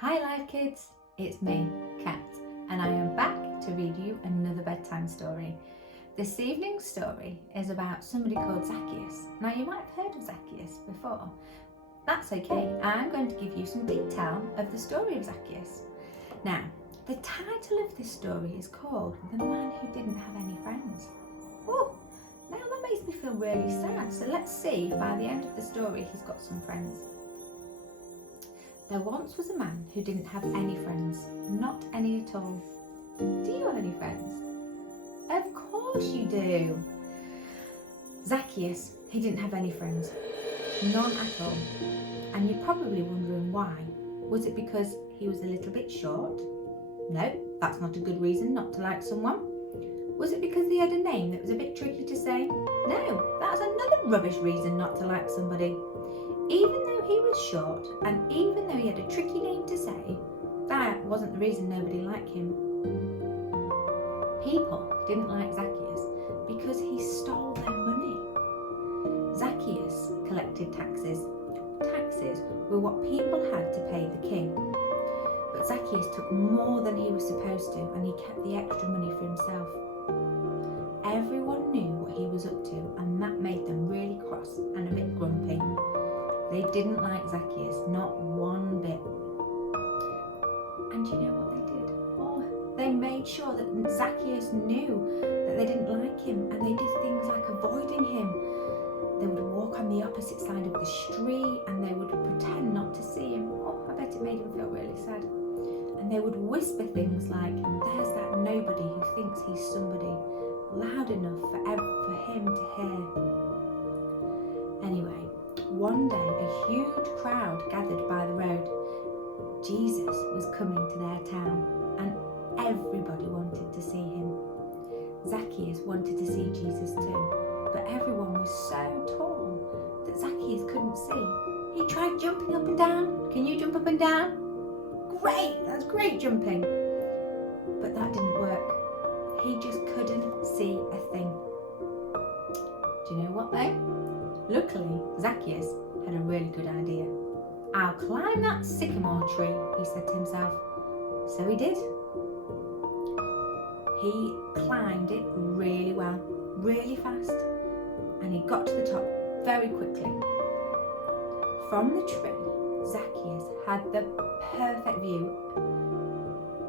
Hi Life Kids, it's me, Kat, and I am back to read you another bedtime story. This evening's story is about somebody called Zacchaeus. Now you might have heard of Zacchaeus before. That's okay, I'm going to give you some detail of the story of Zacchaeus. Now, the title of this story is called The Man Who Didn't Have Any Friends. Oh, now that makes me feel really sad, so let's see if by the end of the story he's got some friends. There once was a man who didn't have any friends, not any at all. Do you have any friends? Of course you do. Zacchaeus, he didn't have any friends, none at all. And you're probably wondering why. Was it because he was a little bit short? No, that's not a good reason not to like someone. Was it because he had a name that was a bit tricky to say? No, that's another rubbish reason not to like somebody. Even though he was short and even though he had a tricky name to say, that wasn't the reason nobody liked him. People didn't like Zacchaeus because he stole their money. Zacchaeus collected taxes. Taxes were what people had to pay the king. But Zacchaeus took more than he was supposed to, and he kept the extra money for himself. Everyone knew what he was up to, and that made them really cross and a bit grumpy. They didn't like Zacchaeus, not one bit. And you know what they did? Oh, they made sure that Zacchaeus knew that they didn't like him, and they did things like avoiding him. They would walk on the opposite side of the street and they would pretend not to see him. Oh, I bet it made him feel really sad. And they would whisper things like, "There's that nobody who thinks he's somebody," loud enough for him to hear. Anyway, one day a huge crowd gathered by the road. Jesus was coming to their town and everybody wanted to see him. Zacchaeus wanted to see Jesus too, but everyone was so tall that Zacchaeus couldn't see. He tried jumping up and down. Can you jump up and down? Great, that's great jumping. But that didn't work. He just couldn't see a thing. Do you know what though? Luckily, Zacchaeus had a really good idea. "I'll climb that sycamore tree," he said to himself. So he did. He climbed it really well, really fast, and he got to the top very quickly. From the tree, Zacchaeus had the perfect view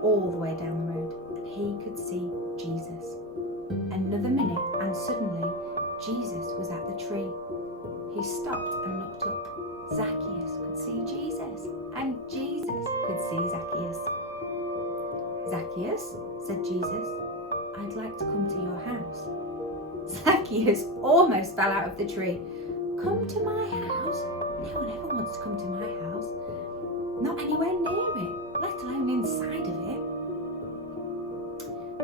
all the way down the road, and he could see Jesus. Another minute, and suddenly Jesus was at the tree. He stopped and looked up. Zacchaeus could see Jesus, and Jesus could see Zacchaeus. "Zacchaeus," said Jesus, "I'd like to come to your house." Zacchaeus almost fell out of the tree. "Come to my house? No one ever wants to come to my house. Not anywhere near it, let alone inside of it."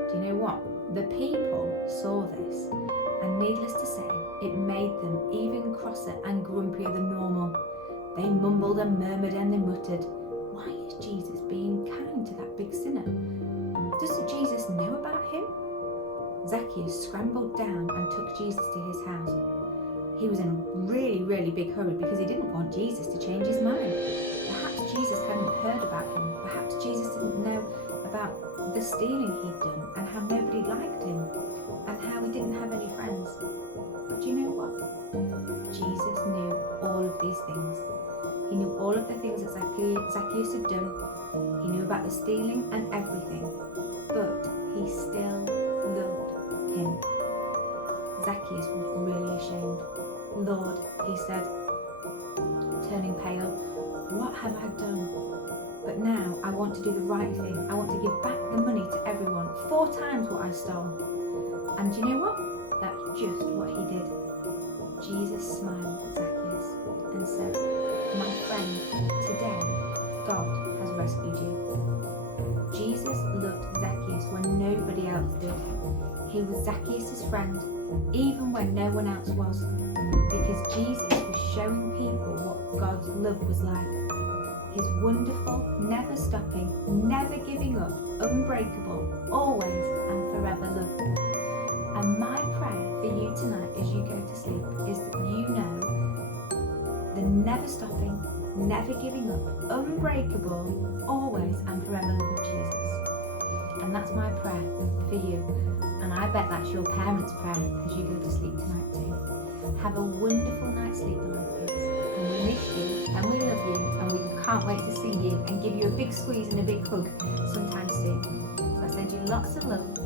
Do you know what? The people saw this, and needless to say, it made them even crosser and grumpier than normal. They mumbled and murmured and they muttered, "Why is Jesus being kind to that big sinner? Doesn't Jesus know about him?" Zacchaeus scrambled down and took Jesus to his house. He was in a really, really big hurry because he didn't want Jesus to change his mind. Perhaps Jesus hadn't heard about him. Perhaps Jesus didn't know about the stealing he'd done and how nobody liked him and how he didn't have any friends. But you know what? Jesus knew all of these things. He knew all of the things that Zacchaeus had done. He knew about the stealing and everything. But he still loved him. Zacchaeus was really ashamed. "Lord," he said, turning pale, "what have I done? But now I want to do the right thing. I want to give back the money to everyone, 4 times what I stole." And you know what? That's just what he did. Jesus smiled at Zacchaeus and said, "My friend, today God has rescued you." Jesus loved Zacchaeus when nobody else did. He was Zacchaeus' friend, even when no one else was, because Jesus was showing people what God's love was like. His wonderful, never stopping, never giving up, unbreakable, always and forever love. And my prayer for you tonight as you go to sleep is that you know the never stopping, never giving up, unbreakable, always and forever love of Jesus. And that's my prayer for you. And I bet that's your parents' prayer as you go to sleep tonight too. Have a wonderful night's sleep, beloved kids. And we miss you, and we love you, and we can't wait to see you and give you a big squeeze and a big hug sometime soon. So I send you lots of love.